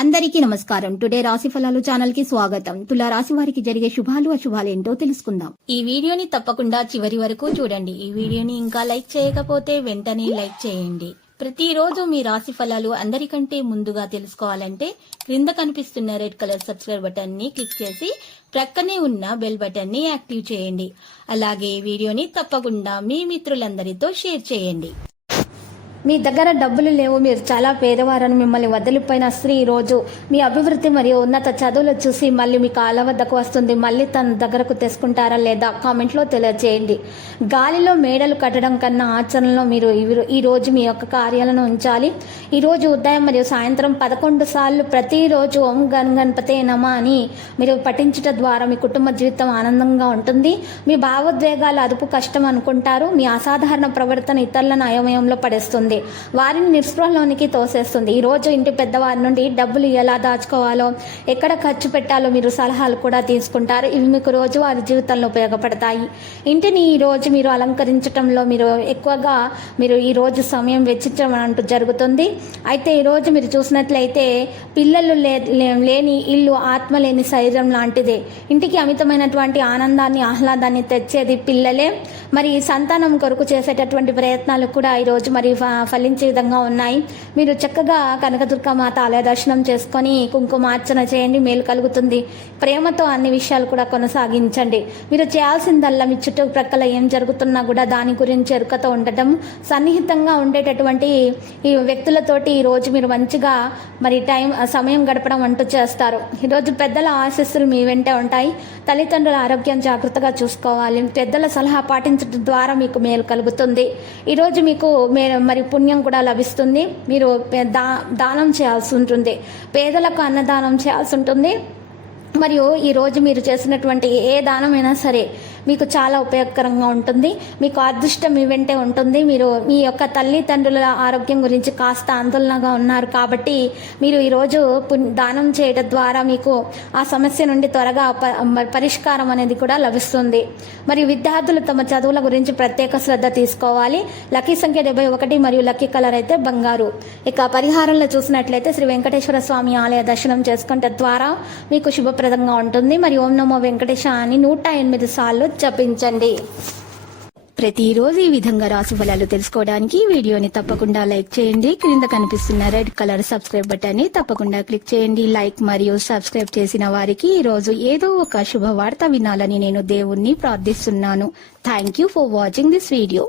అందరికీ నమస్కారం. టుడే రాశి ఫలాలు ఛానల్ కి స్వాగతం. తులా రాశి వారికి జరిగే శుభాలు అశుభాలు ఏంటో తెలుసుకుందాం. ఈ వీడియోని తప్పకుండా చివరి వరకు చూడండి. ఈ వీడియోని ఇంకా లైక్ చేయకపోతే వెంటనే లైక్ చేయండి. ప్రతిరోజు మీ రాశి ఫలాలు అందరికంటే ముందుగా తెలుసుకోవాలంటే క్రింద కనిపిస్తున్న రెడ్ కలర్ సబ్స్క్రైబ్ బటన్ ని క్లిక్ చేసి ప్రక్కనే ఉన్న బెల్ బటన్ ని యాక్టివ్ చేయండి. అలాగే ఈ వీడియోని తప్పకుండా మీ మిత్రులందరితో షేర్ చేయండి. మీ దగ్గర డబ్బులు లేవు, మీరు చాలా పేదవారని మిమ్మల్ని వదిలిపోయిన స్త్రీ రోజు మీ అభివృద్ధి మరియు ఉన్నత చదువులు చూసి మళ్ళీ మీ కాళ్ళ వద్దకు వస్తుంది. మళ్ళీ తన దగ్గరకు తెచ్చుకుంటారా లేదా కామెంట్లో తెలియజేయండి. గాలిలో మేడలు కట్టడం కన్నా ఆచరణలో మీరు ఈ రోజు మీ యొక్క కార్యాలను ఉంచాలి. ఈ రోజు ఉదయం మరియు సాయంత్రం 11 సార్లు ప్రతిరోజు ఓం గణపతే నమః అని మీరు పఠించడం ద్వారా మీ కుటుంబ జీవితం ఆనందంగా ఉంటుంది. మీ భావోద్వేగాలు అదుపు కష్టం అనుకుంటారు. మీ అసాధారణ ప్రవర్తన ఇతరులను అయోమయంలో పడేస్తుంది, వారిని నిస్పృహలోనికి తోసేస్తుంది. ఈ రోజు ఇంటి పెద్దవారి నుండి డబ్బులు ఎలా దాచుకోవాలో, ఎక్కడ ఖర్చు పెట్టాలో మీరు సలహాలు కూడా తీసుకుంటారు. ఇవి మీకు రోజు వారి జీవితంలో ఉపయోగపడతాయి. ఇంటిని ఈ రోజు మీరు అలంకరించడంలో మీరు ఎక్కువగా ఈ రోజు సమయం వెచ్చించడం అంటూ జరుగుతుంది. అయితే ఈ రోజు మీరు చూసినట్లయితే పిల్లలు లేని ఇల్లు ఆత్మ లేని శరీరం లాంటిదే. ఇంటికి అమితమైనటువంటి ఆనందాన్ని ఆహ్లాదాన్ని తెచ్చేది పిల్లలే. మరి సంతానం కొరకు చేసేటటువంటి ప్రయత్నాలు కూడా ఈరోజు ఫలించే విధంగా ఉన్నాయి. మీరు చక్కగా కనకదుర్గ మాత ఆలయ దర్శనం చేసుకొని కుంకుమార్చన చేయండి, మేలు కలుగుతుంది. ప్రేమతో అన్ని విషయాలు కూడా కొనసాగించండి. మీరు చేయాల్సిందల్లా మీ చుట్టుప్రక్కల ఏం జరుగుతున్నా కూడా దాని గురించి ఎరుకతో ఉండటం, సన్నిహితంగా ఉండేటటువంటి ఈ వ్యక్తులతోటి ఈరోజు మీరు మంచిగా సమయం గడపడం అంటూ చేస్తారు. ఈరోజు పెద్దల ఆశీస్సులు మీ వెంటే ఉంటాయి. తల్లిదండ్రుల ఆరోగ్యం జాగ్రత్తగా చూసుకోవాలి. పెద్దల సలహా పాటించడం ద్వారా మీకు మేలు కలుగుతుంది. ఈరోజు మీకు పుణ్యం కూడా లభిస్తుంది. మీరు దానం చేయాల్సి ఉంటుంది, పేదలకు అన్నదానం చేయాల్సి ఉంటుంది. మరియు ఈరోజు మీరు చేసినటువంటి ఏ దానమైనా సరే మీకు చాలా ఉపయోగకరంగా ఉంటుంది. మీకు అదృష్టం మీ వెంటే ఉంటుంది. మీరు మీ యొక్క తల్లిదండ్రుల ఆరోగ్యం గురించి కాస్త ఆందోళనగా ఉన్నారు కాబట్టి మీరు ఈరోజు దానం చేయడం ద్వారా మీకు ఆ సమస్య నుండి త్వరగా పరిష్కారం అనేది కూడా లభిస్తుంది. మరియు విద్యార్థులు తమ చదువుల గురించి ప్రత్యేక శ్రద్ధ తీసుకోవాలి. లక్కీ సంఖ్య 71 మరియు లక్కీ కలర్ అయితే బంగారు. ఇక పరిహారంలో చూసినట్లయితే శ్రీ వెంకటేశ్వర స్వామి ఆలయ దర్శనం చేసుకుంటే ద్వారా మీకు శుభప్రదంగా ఉంటుంది. మరియు ఓం నమో వెంకటేశ అని 108 సార్లు జపించండి. ప్రతిరోజు ఈ విధంగా రాశి ఫలాలు తెలుసుకోవడానికి వీడియోని తప్పకుండా లైక్ చేయండి. క్రింద కనిపిస్తున్న రెడ్ కలర్ సబ్స్క్రైబ్ బటన్ ని తప్పకుండా క్లిక్ చేయండి. లైక్ మరియు సబ్స్క్రైబ్ చేసిన వారికి ఈ రోజు ఏదో ఒక శుభవార్త వినాలని నేను దేవుణ్ణి ప్రార్థిస్తున్నాను. Thank you for watching this video.